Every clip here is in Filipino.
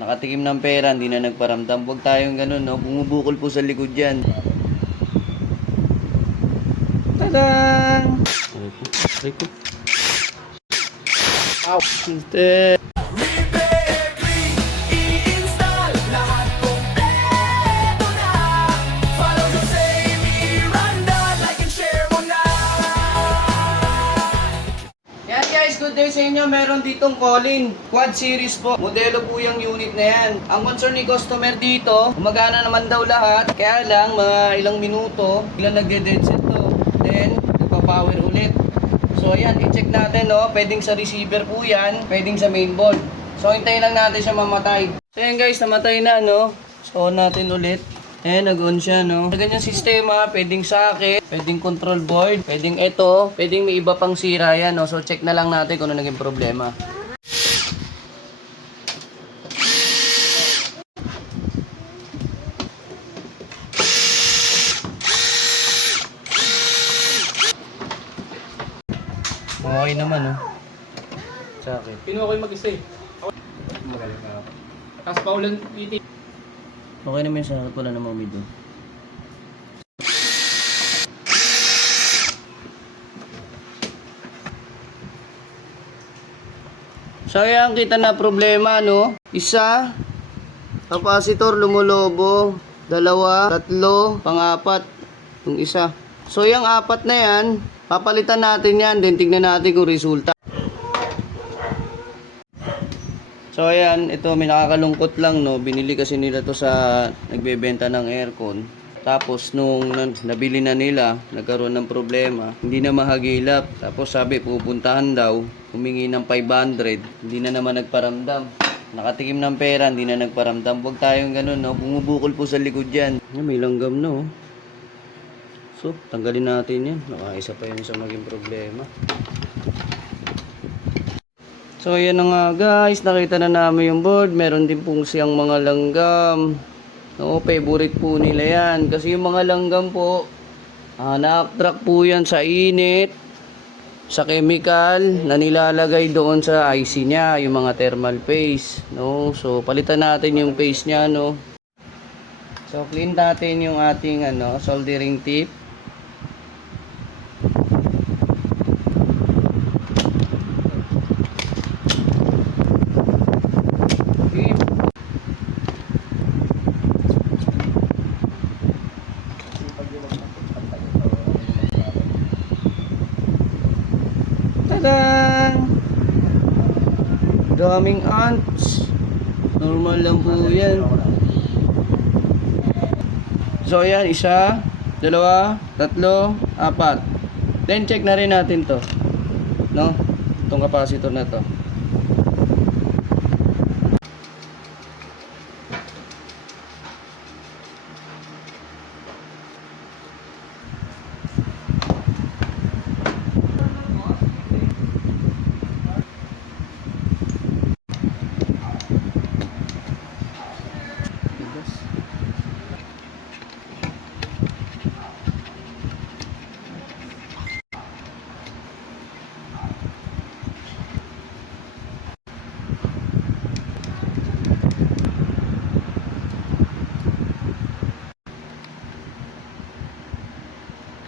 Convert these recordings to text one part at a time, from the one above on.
nakatikim ng pera, hindi na nagparamdam. Huwag tayong ganun, no? Bumubukol po sa likod yan. Tadaan! Aray ko. Ow! Sister! Good day sa inyo. Meron ditong Colin Quad Series po. Modelo po yung unit na yan. Ang concern ni customer dito, gumagana naman daw lahat. Kaya lang, mga ilang minuto, ilang nagde-dead set to. Then, nagpa-power ulit. So, ayan, i-check natin, no? Pwedeng sa receiver po yan, pwedeng sa mainboard. So, hintayin lang natin siya mamatay. So, ayan guys, namatay na, no? So, on natin ulit. Eh, nag-on siya, no? Sa ganyang sistema, pwedeng socket, pwedeng control board, pwedeng ito, pwedeng may iba pang sira yan, no? So, check na lang natin kung ano naging problema. Okay naman, no? Socket. Pinuha ko yung mag-isa eh. Magaling na ako. Tapos paulan titik. Okay naman yung socket, wala namang umido. So ayan, kita na problema, no? Isa, capacitor lumulobo. Dalawa, tatlo, pang-apat, yung isa. So yung apat na yan, papalitan natin yan, then tignan natin kung resulta. So ayan, ito may nakakalungkot lang, no. Binili kasi nila to sa nagbebenta ng aircon. Tapos nung nabili na nila, nagkaroon ng problema, hindi na mahagilap. Tapos sabi pupuntahan daw, humingi ng 500, hindi na naman nagparamdam. Nakatikim ng pera, hindi na nagparamdam. Huwag tayong ganun, no. Bumubukol po sa likod yan. May langgam, no. So, tanggalin natin yan. Nakaisa pa yun sa maging problema. So ayan na nga guys, nakita na namin yung board. Meron din pong siyang mga langgam. No, favorite po nila yan. Kasi yung mga langgam po, na-attract po yan sa init, sa chemical na nilalagay doon sa IC niya, yung mga thermal paste. No? So palitan natin yung paste niya, no. So clean natin yung ating soldering tip. Tadaan! Daming ants. Normal lang po yan. So ayan, isa, dalawa, tatlo, apat. Then check na rin natin to, no? Itong capacitor na to.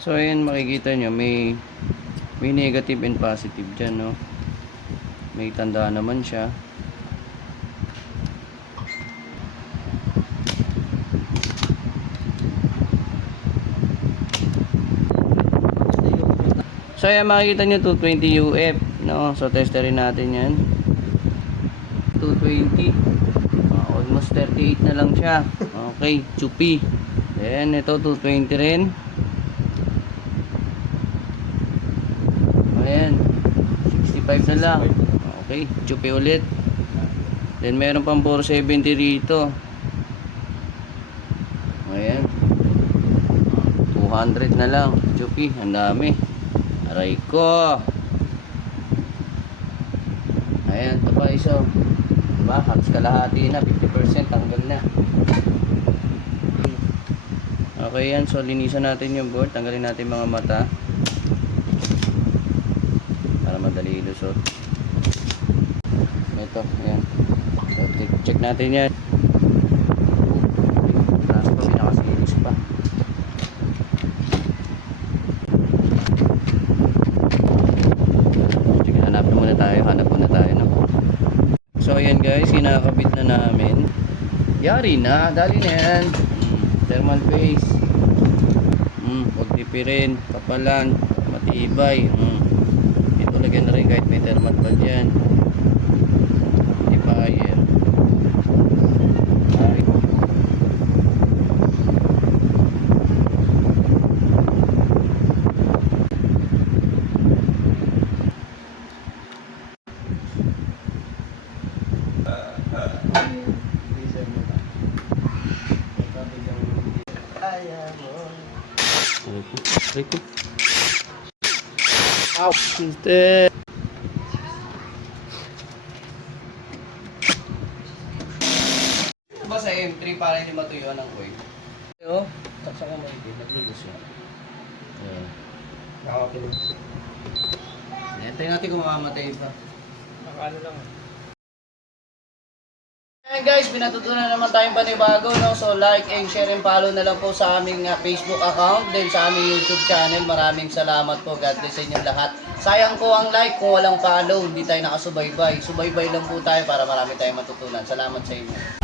So ayan, makikita nyo may negative and positive dyan, no? May tanda naman siya. So ayan, makikita nyo 220 UF, no? So testerin natin yan. 220, almost 38 na lang siya. Okay, chupi. Then ito 220 rin. Ayan, 65 na lang. Okay, chupi ulit. Then meron pang 470 rito. Ayan, 200 na lang. Chupi, ang dami. Aray ko. Ayan, ito pa isa. Diba, halos kalahati na, 50% tanggal na. Okay yan, so linisan natin yung board. Tanggalin natin mga mata para madali ilusot. Ito, ayan. So, check natin yan. Transfer, pinaka-series pa. Sige, hanapin muna tayo. Hanap muna tayo, no? So, ayan guys, kinakabit na namin. Yari na, dali na yan. Thermal base. Huwag tipirin, kapalan, matibay. Ito lagyan na rin kahit may thermal pad yan. Antipayer. Ay. Rico. Ow! Shit. Ba sa M3 para hindi matuyuan ng coil? Yo, saksak mo ito, naglulus yun. Ayan. Nakakapin. Hintayin natin kung mamamatay pa. Nakaano lang. Ayan guys, pinatutunan naman tayong panibago, no? So like and share and follow na lang po sa aming Facebook account, then sa aming YouTube channel. Maraming salamat po. God bless sa inyong lahat. Sayang po ang like kung walang follow, hindi tayo nakasubaybay. Subaybay lang po tayo para marami tayong matutunan. Salamat sa inyo.